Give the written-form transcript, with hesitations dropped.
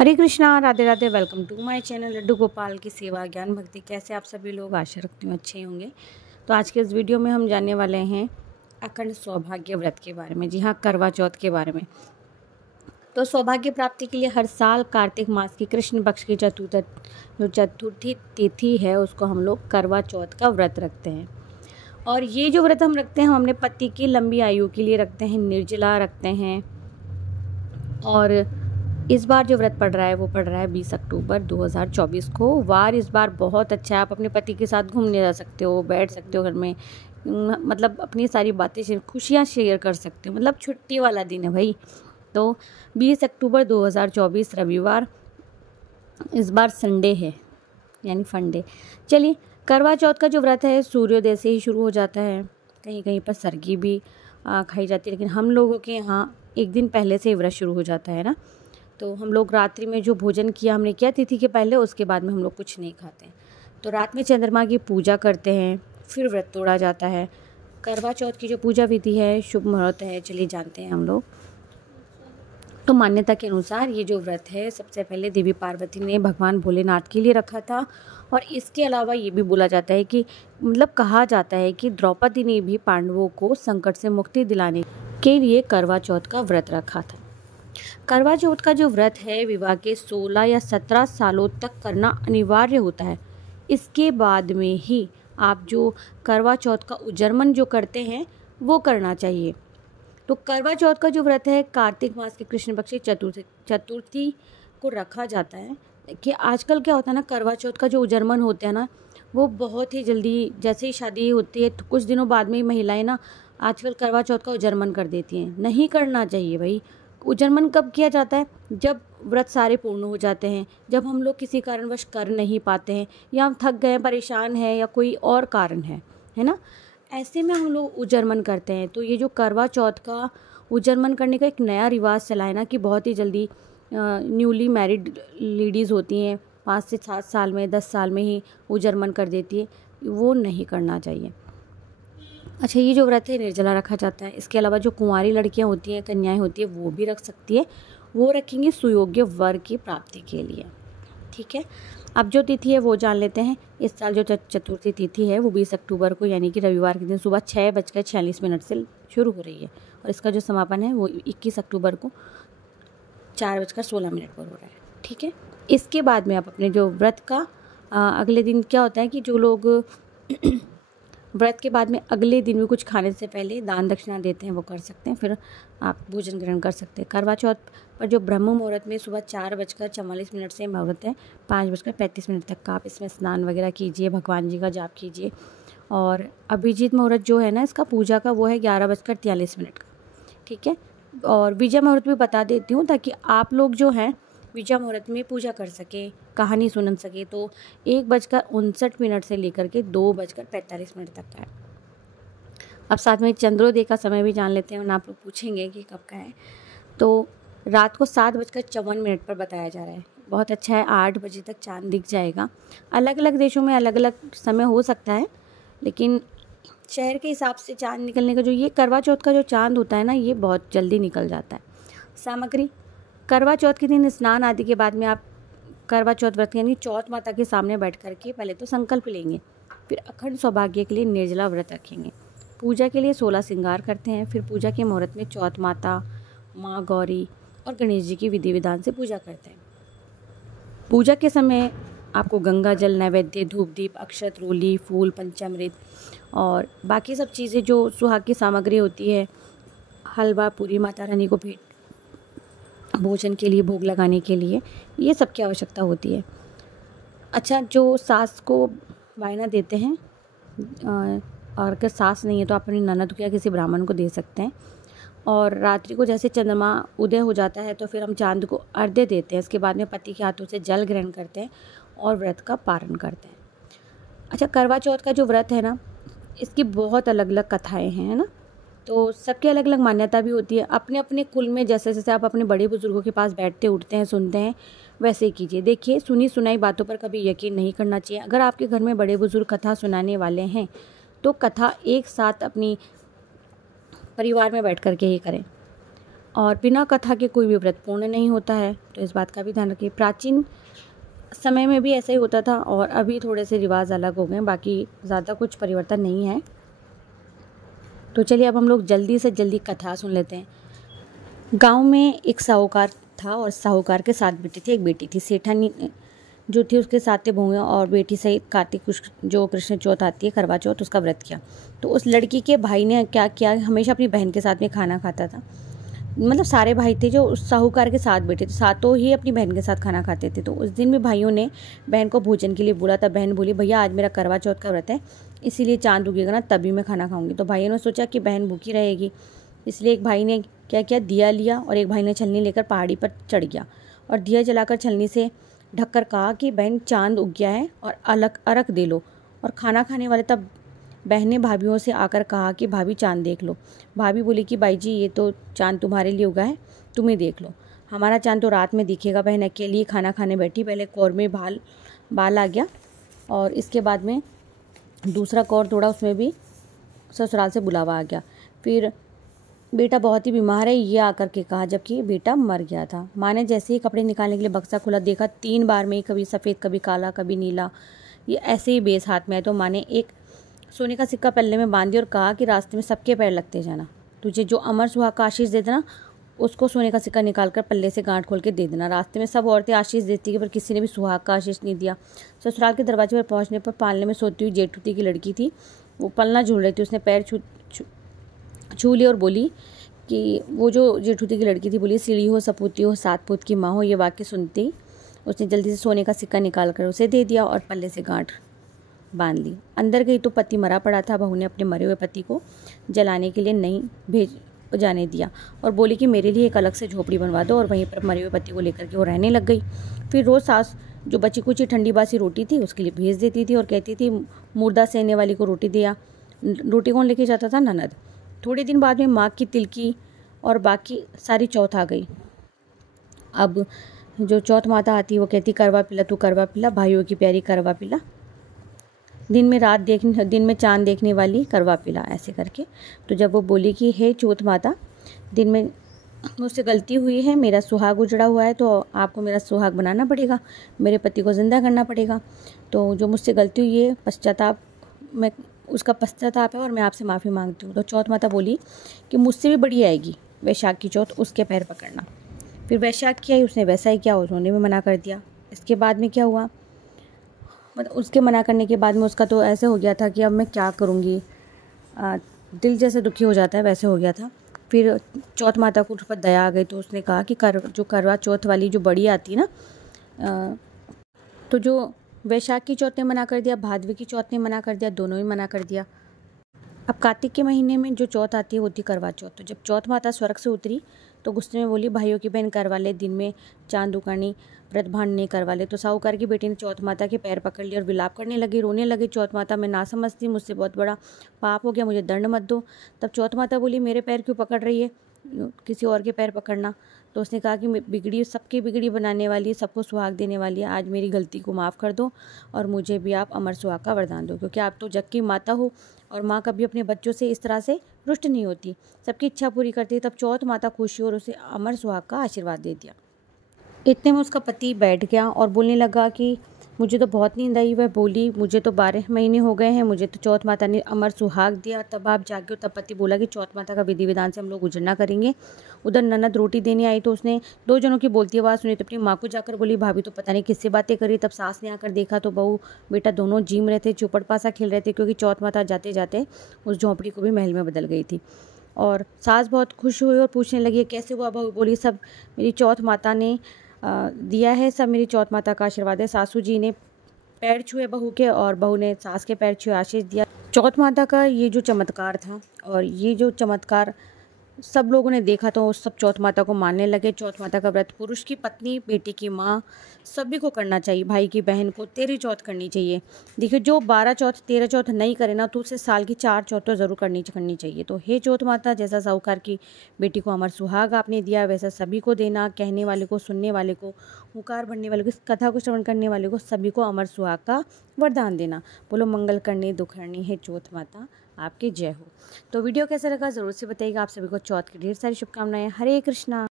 Hare Krishna, Radhe Radhe. Welcome to my channel Laddu Gopal की सेवा ज्ञान भक्ति। कैसे आप सभी लोग, आशा रखती हूँ अच्छे होंगे। तो आज के इस वीडियो में हम जानने वाले हैं अखंड सौभाग्य व्रत के बारे में। जी हाँ, करवा चौथ के बारे में। तो सौभाग्य प्राप्ति के लिए हर साल कार्तिक मास की कृष्ण पक्ष की चतुर्थी तिथि है, उसको हम लोग करवा चौथ का व्रत रखते हैं। और ये जो व्रत हम रखते हैं, हम अपने पति की लंबी आयु के लिए रखते हैं, निर्जला रखते हैं। और इस बार जो व्रत पड़ रहा है वो पड़ रहा है 20 अक्टूबर 2024 को। वार इस बार बहुत अच्छा है। आप अपने पति के साथ घूमने जा सकते हो, बैठ सकते हो घर में, मतलब अपनी सारी बातें खुशियाँ शेयर कर सकते हो। मतलब छुट्टी वाला दिन है भाई। तो 20 अक्टूबर 2024 रविवार, इस बार संडे है, यानी फंडे। चलिए, करवा चौथ का जो व्रत है सूर्योदय से ही शुरू हो जाता है। कहीं कहीं पर सरगी भी खाई जाती है, लेकिन हम लोगों के यहाँ एक दिन पहले से ही व्रत शुरू हो जाता है ना। तो हम लोग रात्रि में जो भोजन किया हमने किया तिथि के पहले, उसके बाद में हम लोग कुछ नहीं खाते हैं। तो रात में चंद्रमा की पूजा करते हैं, फिर व्रत तोड़ा जाता है। करवा चौथ की जो पूजा विधि है, शुभ मुहूर्त है, चलिए जानते हैं हम लोग। तो मान्यता के अनुसार ये जो व्रत है सबसे पहले देवी पार्वती ने भगवान भोलेनाथ के लिए रखा था। और इसके अलावा ये भी बोला जाता है कि कहा जाता है कि द्रौपदी ने भी पांडवों को संकट से मुक्ति दिलाने के लिए करवा चौथ का व्रत रखा था। करवा चौथ का जो व्रत है विवाह के 16 या 17 सालों तक करना अनिवार्य होता है। इसके बाद में ही आप जो करवा चौथ का उजरमन जो करते हैं वो करना चाहिए। तो करवा चौथ का जो व्रत है कार्तिक मास के कृष्ण पक्ष की चतुर्थी को रखा जाता है। कि आजकल क्या होता है ना, करवा चौथ का जो उजरमन होता है ना, वो बहुत ही जल्दी, जैसे ही शादी होती है तो कुछ दिनों बाद में ही महिलाएं ना आजकल करवा चौथ का उजरमन कर देती हैं। नहीं करना चाहिए भाई। उजरमन कब किया जाता है? जब व्रत सारे पूर्ण हो जाते हैं, जब हम लोग किसी कारणवश कर नहीं पाते हैं, या हम थक गए, परेशान हैं, या कोई और कारण है ना, ऐसे में हम लोग उजरमन करते हैं। तो ये जो करवा चौथ का उजरमन करने का एक नया रिवाज चला है ना, कि बहुत ही जल्दी न्यूली मैरिड लेडीज़ होती हैं 5 से 7 साल में, 10 साल में ही उजरमन कर देती है। वो नहीं करना चाहिए। अच्छा, ये जो व्रत है निर्जला रखा जाता है। इसके अलावा जो कुंवारी लड़कियां होती हैं, कन्याएं होती है, वो भी रख सकती है। वो रखेंगे सुयोग्य वर की प्राप्ति के लिए। ठीक है, अब जो तिथि है वो जान लेते हैं। इस साल जो चतुर्थी तिथि है वो 20 अक्टूबर को, यानी कि रविवार के दिन सुबह 6:46 से शुरू हो रही है। और इसका जो समापन है वो 21 अक्टूबर को 4:16 पर हो रहा है। ठीक है, इसके बाद में आप अपने जो व्रत का अगले दिन क्या होता है कि जो लोग व्रत के बाद में अगले दिन भी कुछ खाने से पहले दान दक्षिणा देते हैं, वो कर सकते हैं। फिर आप भोजन ग्रहण कर सकते हैं। करवा चौथ पर जो ब्रह्म मुहूर्त में सुबह 4:44 से मुहूर्त है, 5:35 तक का आप इसमें स्नान वगैरह कीजिए, भगवान जी का जाप कीजिए। और अभिजीत मुहूर्त जो है ना इसका पूजा का, वो है 11:43 का। ठीक है, और विजय मुहूर्त भी बता देती हूँ ताकि आप लोग जो हैं विजय मुहूर्त में पूजा कर सके, कहानी सुन सके। तो 1:59 से लेकर के 2:45 तक का है। अब साथ में चंद्रोदय का समय भी जान लेते हैं, और आप लोग पूछेंगे कि कब का है। तो रात को 7:54 पर बताया जा रहा है। बहुत अच्छा है, 8 बजे तक चांद दिख जाएगा। अलग अलग देशों में अलग अलग समय हो सकता है, लेकिन शहर के हिसाब से चांद निकलने का, जो ये करवा चौथ का जो चांद होता है ना, ये बहुत जल्दी निकल जाता है। सामग्री: करवा चौथ के दिन स्नान आदि के बाद में आप करवा चौथ व्रत यानी चौथ माता के सामने बैठ कर के पहले तो संकल्प लेंगे, फिर अखंड सौभाग्य के लिए निर्जला व्रत रखेंगे। पूजा के लिए 16 श्रृंगार करते हैं। फिर पूजा के मुहूर्त में चौथ माता, माँ गौरी और गणेश जी की विधि विधान से पूजा करते हैं। पूजा के समय आपको गंगा जल, नैवेद्य, धूप दीप, अक्षत, रोली, फूल, पंचामृत और बाकी सब चीज़ें जो सुहाग की सामग्री होती है, हलवा, पूरी, माता रानी को भेंट भोजन के लिए, भोग लगाने के लिए, ये सब की आवश्यकता होती है। अच्छा, जो सास को वायना देते हैं, और अगर सास नहीं है तो आप अपनी ननद को या किसी ब्राह्मण को दे सकते हैं। और रात्रि को जैसे चंद्रमा उदय हो जाता है तो फिर हम चांद को अर्घ्य देते हैं। इसके बाद में पति के हाथों से जल ग्रहण करते हैं और व्रत का पारण करते हैं। अच्छा, करवा चौथ का जो व्रत है ना, इसकी बहुत अलग अलग कथाएँ हैं, है ना। तो सबकी अलग अलग मान्यता भी होती है। अपने अपने कुल में जैसे जैसे आप अपने बड़े बुजुर्गों के पास बैठते उठते हैं, सुनते हैं, वैसे ही कीजिए। देखिए, सुनी सुनाई बातों पर कभी यकीन नहीं करना चाहिए। अगर आपके घर में बड़े बुजुर्ग कथा सुनाने वाले हैं तो कथा एक साथ अपनी परिवार में बैठ कर के ही करें। और बिना कथा के कोई भी व्रत पूर्ण नहीं होता है, तो इस बात का भी ध्यान रखिए। प्राचीन समय में भी ऐसा ही होता था और अभी थोड़े से रिवाज अलग हो गए, बाकी ज़्यादा कुछ परिवर्तन नहीं है। तो चलिए अब हम लोग जल्दी से जल्दी कथा सुन लेते हैं। गांव में एक साहूकार था और साहूकार के 7 बेटे थे, एक बेटी थी। सेठानी जो थी उसके 7 बहुएं और बेटी सहित कार्तिक जो कृष्ण चौथ आती है, करवा चौथ, उसका व्रत किया। तो उस लड़की के भाई ने क्या किया, हमेशा अपनी बहन के साथ में खाना खाता था। मतलब सारे भाई थे, जो उस साहूकार के 7 बेटे थे, सातों ही अपनी बहन के साथ खाना खाते थे। तो उस दिन में भाइयों ने बहन को भोजन के लिए बोला था। बहन बोली, भैया आज मेरा करवा चौथ का व्रत है, इसीलिए चांद उगेगा ना तभी मैं खाना खाऊंगी। तो भाइयों ने सोचा कि बहन भूखी रहेगी, इसलिए एक भाई ने क्या किया, दिया लिया और एक भाई ने छलनी लेकर पहाड़ी पर चढ़ गया और दिया जलाकर छलनी से ढककर कहा कि बहन चांद उग गया है और अलग अर्घ दे लो। और खाना खाने वाले तब बहन ने भाभीियों से आकर कहा कि भाभी चांद देख लो। भाभी बोली कि बाई जी ये तो चांद तुम्हारे लिए उगा है, तुम ही देख लो, हमारा चांद तो रात में दिखेगा। बहन अकेली खाना खाने बैठी, पहले कौर में बाल आ गया और इसके बाद में दूसरा कौर तोड़ा, उसमें भी ससुराल से बुलावा आ गया। फिर बेटा बहुत ही बीमार है ये आकर के कहा, जबकि बेटा मर गया था। माँ ने जैसे ही कपड़े निकालने के लिए बक्सा खुला, देखा 3 बार में ही कभी सफ़ेद कभी काला कभी नीला, ये ऐसे ही बेस हाथ में है। तो माँ ने एक सोने का सिक्का पल्ले में बांध दिया और कहा कि रास्ते में सबके पैर लगते जाना, तुझे जो अमर सुहाग का आशीष दे देना उसको सोने का सिक्का निकालकर पल्ले से गांठ खोल के दे देना। रास्ते में सब औरतें आशीष देती पर किसी ने भी सुहाग का आशीष नहीं दिया। ससुराल के दरवाजे पर पहुंचने पर पालने में सोती हुई जेठूती की लड़की थी, वो पलना झूल रही थी। उसने पैर छू ली और बोली कि वो जो जेठूती की लड़की थी बोली, सीढ़ी हो सपूती हो 7 पूत की माँ हो। ये वाक्य सुनते ही उसने जल्दी से सोने का सिक्का निकाल कर उसे दे दिया और पल्ले से गांठ बांध ली। अंदर गई तो पति मरा पड़ा था। बहू ने अपने मरे हुए पति को जलाने के लिए नहीं जाने दिया और बोली कि मेरे लिए एक अलग से झोपड़ी बनवा दो, और वहीं पर मरे हुए पति को लेकर के वो रहने लग गई। फिर रोज़ सास जो बची कुची ठंडी बासी रोटी थी उसके लिए भेज देती थी और कहती थी मुर्दा सहने वाली को रोटी दिया। रोटी कौन लेके जाता था, ननद। थोड़े दिन बाद में माँ की तिलकी और बाकी सारी चौथ आ गई। अब जो चौथ माता आती वो कहती, करवा पिला तू करवा पिला, भाइयों की प्यारी करवा पिला, दिन में चांद देखने वाली करवा पिला, ऐसे करके। तो जब वो बोली कि हे चौथ माता, दिन में मुझसे गलती हुई है, मेरा सुहाग उजड़ा हुआ है, तो आपको मेरा सुहाग बनाना पड़ेगा, मेरे पति को जिंदा करना पड़ेगा। तो जो मुझसे गलती हुई है उसका पश्चाताप है और मैं आपसे माफ़ी मांगती हूँ। तो चौथ माता बोली कि मुझसे भी बड़ी आएगी वैशाख की चौथ, उसके पैर पकड़ना। फिर वैशाख की आई, उसने वैसा ही किया, उन्होंने भी मना कर दिया। इसके बाद में क्या हुआ, मतलब उसके मना करने के बाद में उसका तो ऐसे हो गया था कि अब मैं क्या करूँगी, दिल जैसे दुखी हो जाता है वैसे हो गया था। फिर चौथ माता को उस पर दया आ गई, तो उसने कहा कि जो करवा चौथ वाली जो बड़ी आती है ना, तो जो वैशाख की चौथ ने मना कर दिया, भादवी की चौथ ने मना कर दिया, दोनों ही मना कर दिया। अब कार्तिक के महीने में जो चौथ आती है वो थी करवा चौथ। तो जब चौथ माता स्वर्ग से उतरी तो गुस्से में बोली, भाइयों की बहन करवा ले, दिन में चांद उकानी व्रत भान नहीं करवा ले। तो साहूकार की बेटी ने चौथ माता के पैर पकड़ लिए और विलाप करने लगी, रोने लगी। चौथ माता, मैं ना समझती, मुझसे बहुत बड़ा पाप हो गया, मुझे दंड मत दो। तब चौथ माता बोली, मेरे पैर क्यों पकड़ रही है, किसी और के पैर पकड़ना। तो उसने कहा कि सबकी बिगड़ी बनाने वाली, सबको सुहाग देने वाली है, आज मेरी गलती को माफ़ कर दो और मुझे भी आप अमर सुहाग का वरदान दो, क्योंकि आप तो जग की माता हो और माँ कभी अपने बच्चों से इस तरह से रुष्ट नहीं होती, सबकी इच्छा पूरी करती है। तब चौथ माता खुशी और उसे अमर सुहाग का आशीर्वाद दे दिया। इतने में उसका पति बैठ गया और बोलने लगा कि मुझे तो बहुत नींद आई। वह बोली, मुझे तो 12 महीने हो गए हैं, मुझे तो चौथ माता ने अमर सुहाग दिया, तब आप जागे हो। तब पति बोला कि चौथ माता का विधि विधान से हम लोग गुजरना करेंगे। उधर ननद रोटी देने आई तो उसने 2 जनों की बोलती आवाज़ सुनी, तो अपनी माँ को जाकर बोली, भाभी तो पता नहीं किससे बातें करी। तब सास ने आकर देखा तो बहू बेटा दोनों झीम रहे थे, चौपड़ पासा खेल रहे थे, क्योंकि चौथ माता जाते जाते उस झोंपड़ी को भी महल में बदल गई थी। और सास बहुत खुश हुई और पूछने लगी, कैसे हुआ। बहू बोली, सब मेरी चौथ माता ने दिया है, सब मेरी चौथ माता का आशीर्वाद है। सासू जी ने पैर छुए बहू के और बहू ने सास के पैर छुए, आशीष दिया। चौथ माता का ये जो चमत्कार था और ये जो चमत्कार सब लोगों ने देखा तो सब चौथ माता को मानने लगे। चौथ माता का व्रत पुरुष की पत्नी, बेटी की माँ, सभी को करना चाहिए। भाई की बहन को 13 चौथ करनी चाहिए। देखिए, जो 12 चौथ 13 चौथ नहीं करे ना, तो उसे साल की 4 चौथ तो ज़रूर करनी चाहिए। तो हे चौथ माता, जैसा साहूकार की बेटी को अमर सुहाग आपने दिया, वैसा सभी को देना। कहने वाले को, सुनने वाले को, हुकार भरने वाले को, इस कथा को श्रवण करने वाले को, सभी को अमर सुहाग का वरदान देना। बोलो मंगल करनी दुख हरनी, हे चौथ माता आपकी जय हो। तो वीडियो कैसा लगा ज़रूर से बताइएगा। आप सभी को चौथ की ढेर सारी शुभकामनाएं। हरे कृष्णा।